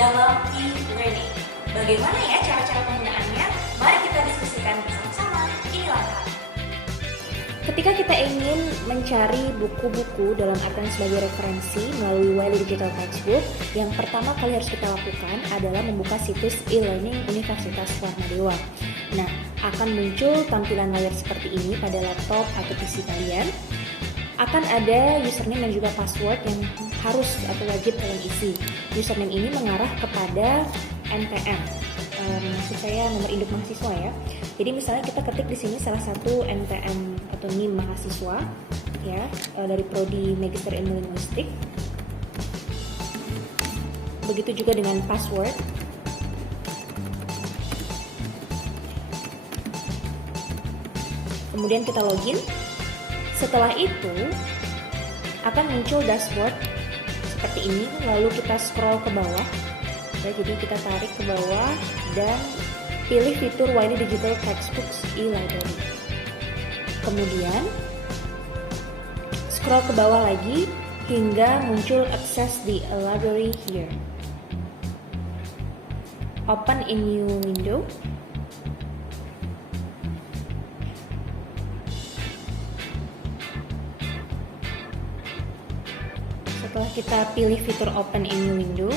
dalam e-learning. Bagaimana ya cara-cara penggunaannya? Mari kita diskusikan bersama-sama. Inilah hal. Ketika kita ingin mencari buku-buku dalam artian sebagai referensi melalui Wiley Digital Textbook, yang pertama kali harus kita lakukan adalah membuka situs e-learning Universitas Warmadewa. Nah, akan muncul tampilan layar seperti ini pada laptop atau PC kalian. Akan ada username dan juga password yang harus atau wajib kalian isi. Username ini mengarah kepada NPM. Maksud saya nomor induk mahasiswa ya. Jadi misalnya kita ketik di sini salah satu NPM atau NIM mahasiswa ya dari prodi Magister Ilmu Linguistik. Begitu juga dengan password. Kemudian kita login. Setelah itu akan muncul dashboard seperti ini, lalu kita scroll ke bawah. Ya, jadi kita tarik ke bawah dan pilih fitur Wiley Digital Textbooks e-Library. Kemudian scroll ke bawah lagi hingga muncul access the library here. Open in new window. Setelah kita pilih fitur open in new window,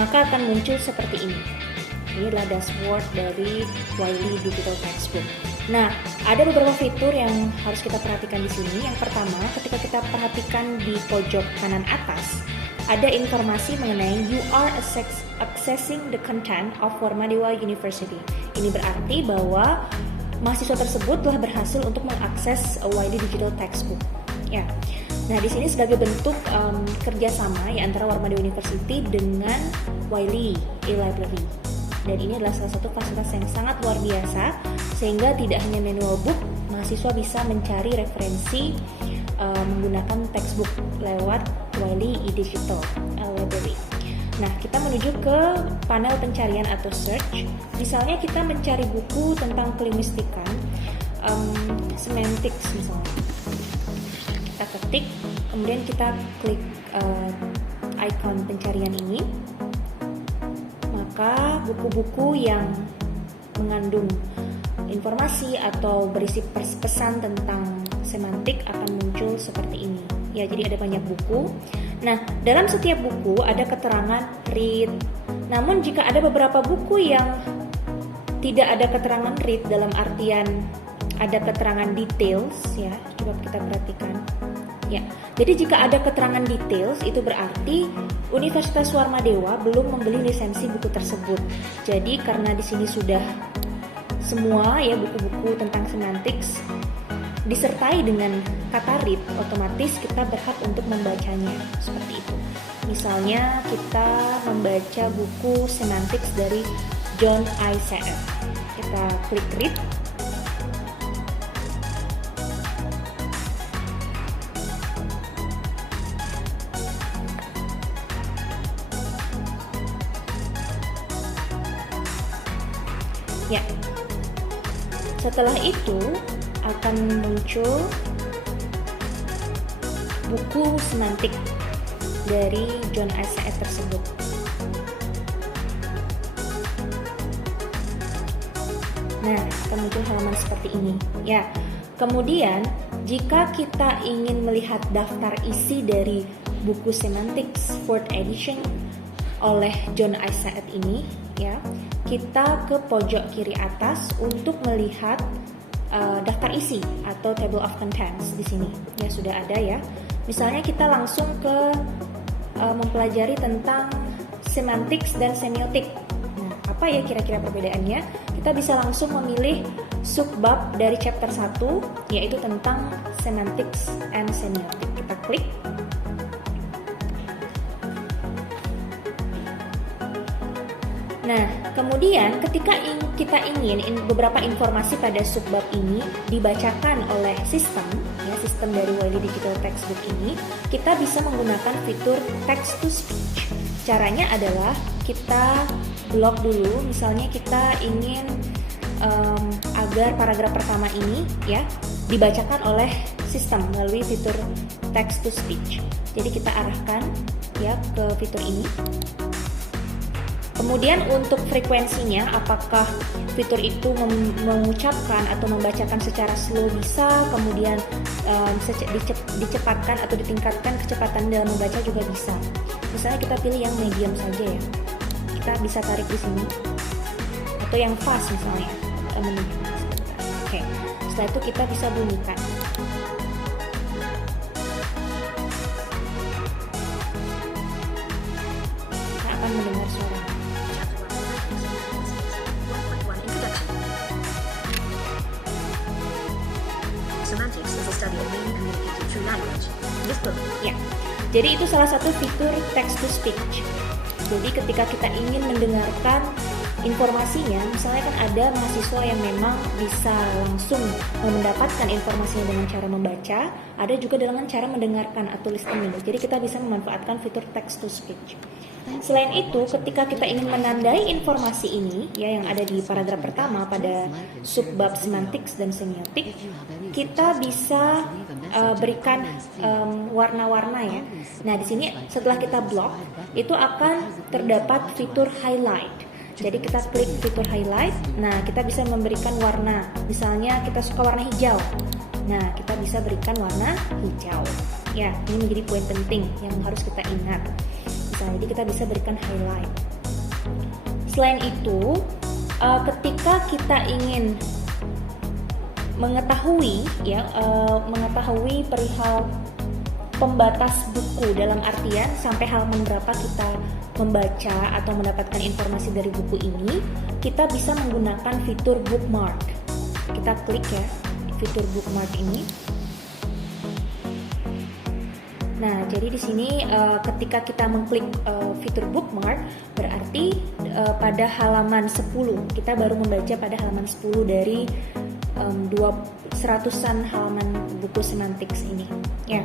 maka akan muncul seperti ini. Ini adalah dashboard dari Wiley Digital Textbook. Nah, ada beberapa fitur yang harus kita perhatikan di sini. Yang pertama, ketika kita perhatikan di pojok kanan atas, ada informasi mengenai you are accessing the content of Warmadewa University. Ini berarti bahwa mahasiswa tersebut telah berhasil untuk mengakses Wiley Digital Textbook. Ya. Nah, di sini sebagai bentuk kerjasama ya antara Warmadewa University dengan Wiley e-Library. Dan ini adalah salah satu fasilitas yang sangat luar biasa, sehingga tidak hanya manual book, mahasiswa bisa mencari referensi menggunakan textbook lewat Wiley e-Digital Library. Nah, kita menuju ke panel pencarian atau search. Misalnya kita mencari buku tentang kelinguistikan, semantics misalnya. Kita ketik, kemudian kita klik icon pencarian ini, maka buku-buku yang mengandung informasi atau berisi pesan tentang semantik akan muncul seperti ini. Ya, jadi ada banyak buku. Nah, dalam setiap buku ada keterangan read. Namun jika ada beberapa buku yang tidak ada keterangan read dalam artian ada keterangan details ya, coba kita perhatikan. Ya, jadi jika ada keterangan details itu berarti Universitas Warmadewa belum membeli lisensi buku tersebut. Jadi karena di sini sudah semua ya buku-buku tentang semantics disertai dengan kata read, otomatis kita berhak untuk membacanya seperti itu. Misalnya kita membaca buku semantics dari John ICF. Kita klik read. Ya, setelah itu akan muncul buku semantik dari John ICF tersebut. Nah, akan muncul halaman seperti ini. Ya, kemudian jika kita ingin melihat daftar isi dari buku semantics 4th edition oleh John ICF ini, ya, kita ke pojok kiri atas untuk melihat daftar isi atau table of contents di sini. Ya, sudah ada ya. Misalnya kita langsung ke mempelajari tentang semantics dan semiotik. Nah, apa ya kira-kira perbedaannya? Kita bisa langsung memilih subbab dari chapter 1 yaitu tentang semantics and semiotic. Kita klik. Nah, kemudian ketika kita ingin beberapa informasi pada subbab ini dibacakan oleh sistem, ya sistem dari Wiley Digital Textbook ini, kita bisa menggunakan fitur text to speech. Caranya adalah kita blok dulu, misalnya kita ingin agar paragraf pertama ini ya dibacakan oleh sistem melalui fitur text to speech. Jadi kita arahkan ya ke fitur ini. Kemudian untuk frekuensinya, apakah fitur itu mengucapkan atau membacakan secara slow bisa, kemudian dicepatkan atau ditingkatkan kecepatan dalam membaca juga bisa. Misalnya kita pilih yang medium saja ya. Kita bisa tarik di sini. Atau yang fast misalnya. Oke. Setelah itu kita bisa bunyikan. Kita akan mendengar suara. Semantics is a study of meaning communicated through language. This book. Ya, jadi itu salah satu fitur text to speech. Jadi ketika kita ingin mendengarkan informasinya, misalnya kan ada mahasiswa yang memang bisa langsung mendapatkan informasinya dengan cara membaca, ada juga dengan cara mendengarkan atau listening. Jadi kita bisa memanfaatkan fitur text to speech. Selain itu, ketika kita ingin menandai informasi ini, ya yang ada di paragraf pertama pada subbab semantics dan semiotik, kita bisa berikan warna-warna ya. Nah di sini setelah kita blok, itu akan terdapat fitur highlight. Jadi kita klik fitur highlight, nah kita bisa memberikan warna. Misalnya kita suka warna hijau, nah kita bisa berikan warna hijau. Ya, ini menjadi poin penting yang harus kita ingat. Jadi kita bisa berikan highlight. Selain itu, ketika kita ingin mengetahui mengetahui perihal pembatas buku dalam artian sampai halaman berapa kita membaca atau mendapatkan informasi dari buku ini, kita bisa menggunakan fitur bookmark. Kita klik ya fitur bookmark ini. Nah, jadi di sini ketika kita mengklik fitur bookmark, berarti pada halaman 10, kita baru membaca pada halaman 10 dari 100-an halaman buku semantics ini. Ya.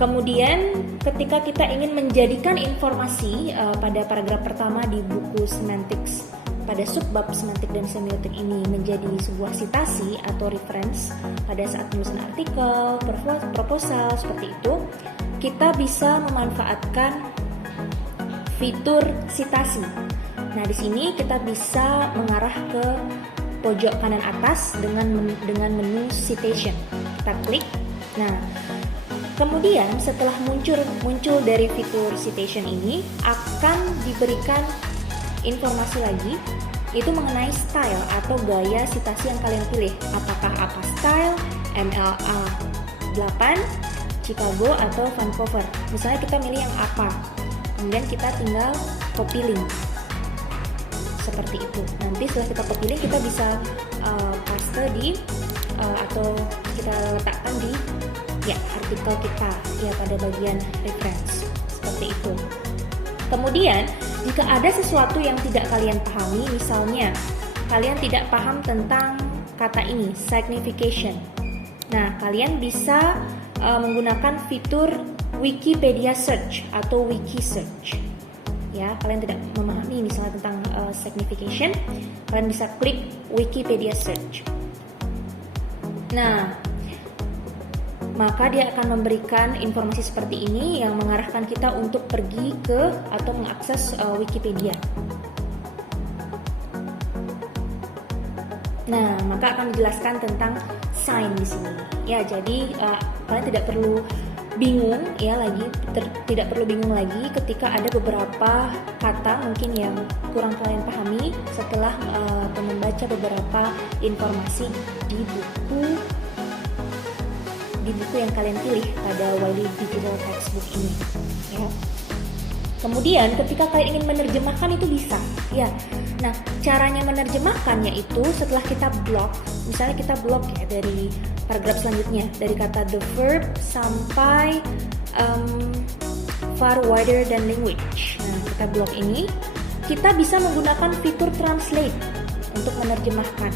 Kemudian ketika kita ingin menjadikan informasi pada paragraf pertama di buku semantics pada subbab semantik dan semiotik ini menjadi sebuah sitasi atau reference pada saat menulis artikel, proposal seperti itu, kita bisa memanfaatkan fitur sitasi. Nah, di sini kita bisa mengarah ke pojok kanan atas dengan menu citation. Kita klik. Nah, kemudian setelah muncul dari fitur citation ini akan diberikan informasi lagi, itu mengenai style atau gaya sitasi yang kalian pilih. Apakah apa style, MLA 8, Chicago atau Vancouver. Misalnya kita milih yang apa, kemudian kita tinggal copy link seperti itu. Nanti setelah kita copy link, kita bisa paste di atau kita letakkan di artikel kita ya pada bagian reference seperti itu. Kemudian jika ada sesuatu yang tidak kalian pahami, misalnya kalian tidak paham tentang kata ini, signification. Nah, kalian bisa menggunakan fitur Wikipedia search atau wiki search. Ya, kalian tidak memahami misalnya tentang signification, kalian bisa klik Wikipedia search. Nah, maka dia akan memberikan informasi seperti ini yang mengarahkan kita untuk pergi ke atau mengakses Wikipedia. Nah, maka akan dijelaskan tentang sign di sini. Ya, jadi kalian tidak perlu bingung ya tidak perlu bingung lagi ketika ada beberapa kata mungkin yang kurang kalian pahami setelah membaca beberapa informasi di buku yang kalian pilih pada Wiley Digital Textbook ini ya. Kemudian ketika kalian ingin menerjemahkan itu bisa ya. Nah, caranya menerjemahkannya itu setelah kita blok, misalnya kita blok ya dari paragraf selanjutnya dari kata the verb sampai far wider than language. Nah, kita blok ini, kita bisa menggunakan fitur translate untuk menerjemahkan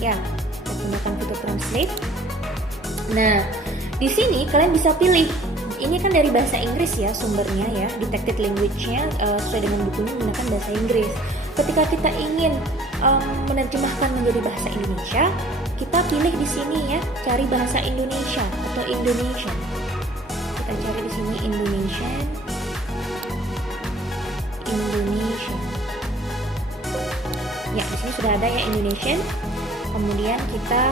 ya. Kita gunakan fitur translate. Nah, di sini kalian bisa pilih. Ini kan dari bahasa Inggris ya sumbernya ya, detected language-nya sesuai dengan bukunya menggunakan bahasa Inggris. Ketika kita ingin menerjemahkan menjadi bahasa Indonesia, kita pilih di sini ya, cari bahasa Indonesia atau Indonesian. Kita cari di sini Indonesian. Ya, di sini sudah ada ya Indonesian. Kemudian kita,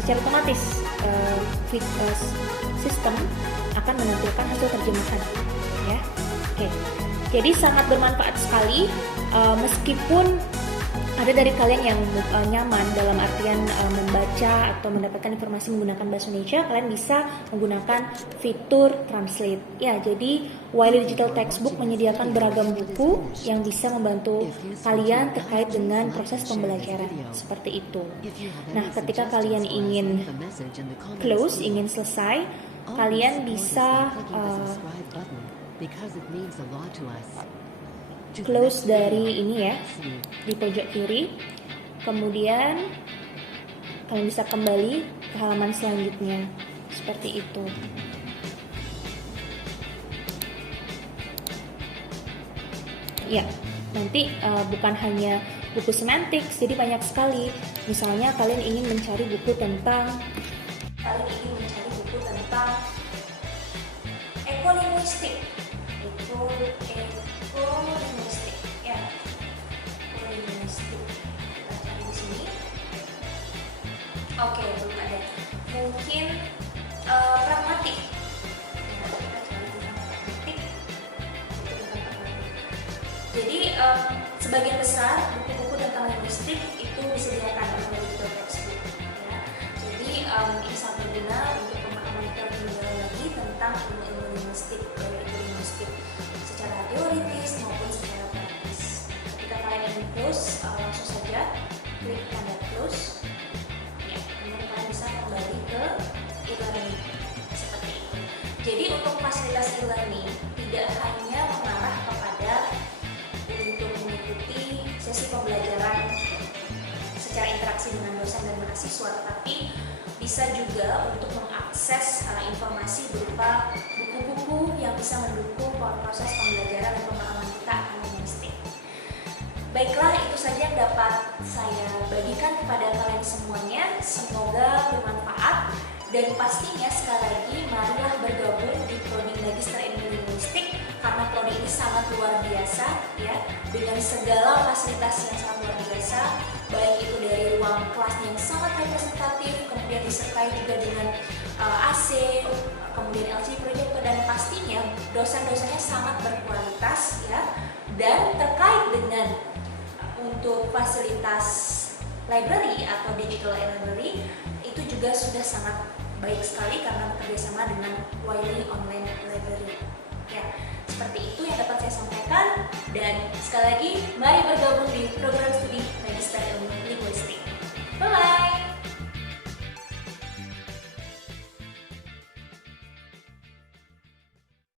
secara otomatis sistem akan menampilkan hasil terjemahan, ya. Oke. Jadi sangat bermanfaat sekali, meskipun ada dari kalian yang nyaman dalam artian membaca atau mendapatkan informasi menggunakan bahasa Indonesia, kalian bisa menggunakan fitur translate. Ya, jadi Wiley Digital Textbook menyediakan beragam buku yang bisa membantu kalian terkait dengan proses pembelajaran seperti itu. Nah, ketika kalian ingin close, ingin selesai, kalian bisa close dari ini ya, di pojok kiri. Kemudian kalian bisa kembali ke halaman selanjutnya seperti itu. Ya, nanti bukan hanya buku semantics, jadi banyak sekali. Misalnya kalian ingin mencari buku tentang ekolinguistik. Ekolinguistik, ya. Ekolinguistik. Kita cari di sini. Oke, belum ada. Mungkin pragmatik. Ya, kita cari tentang pragmatik. Jadi sebagian besar buku-buku tentang linguistik itu disediakan oleh Digital Textbook. Ya. Jadi ini sangat berguna untuk pemahaman kita lebih dalam lagi tentang ilmu linguistik, baik itu linguistik secara teoritis maupun secara praktis. Ketika kalian ingin close, langsung saja klik tanda close. Ya, kemudian kalian bisa kembali ke e-learning seperti itu. Jadi untuk fasilitas e-learning tidak hanya mengarah kepada untuk mengikuti sesi pembelajaran secara interaksi dengan dosen dan mahasiswa, tetapi bisa juga untuk mengakses informasi berupa buku-buku yang bisa mendukung proses pembelajaran dan pemahaman kita akan linguistik. Baiklah, itu saja yang dapat saya bagikan kepada kalian semuanya. Semoga bermanfaat dan pastinya sekali lagi marilah bergabung di Prodi Magister Ilmu Linguistik karena prodi ini sangat luar biasa ya, dengan segala fasilitas yang sangat luar biasa, baik itu dari ruang kelas yang sangat representatif, kemudian disertai juga dengan AC, kemudian LCD projector, dan pastinya dosen-dosennya sangat berkualitas ya. Dan terkait dengan untuk fasilitas library atau digital library itu juga sudah sangat baik sekali karena bekerjasama dengan Wiley Online Library. Ya, seperti itu yang dapat saya sampaikan, dan sekali lagi mari bergabung di program studi Magister Ilmu Linguistik.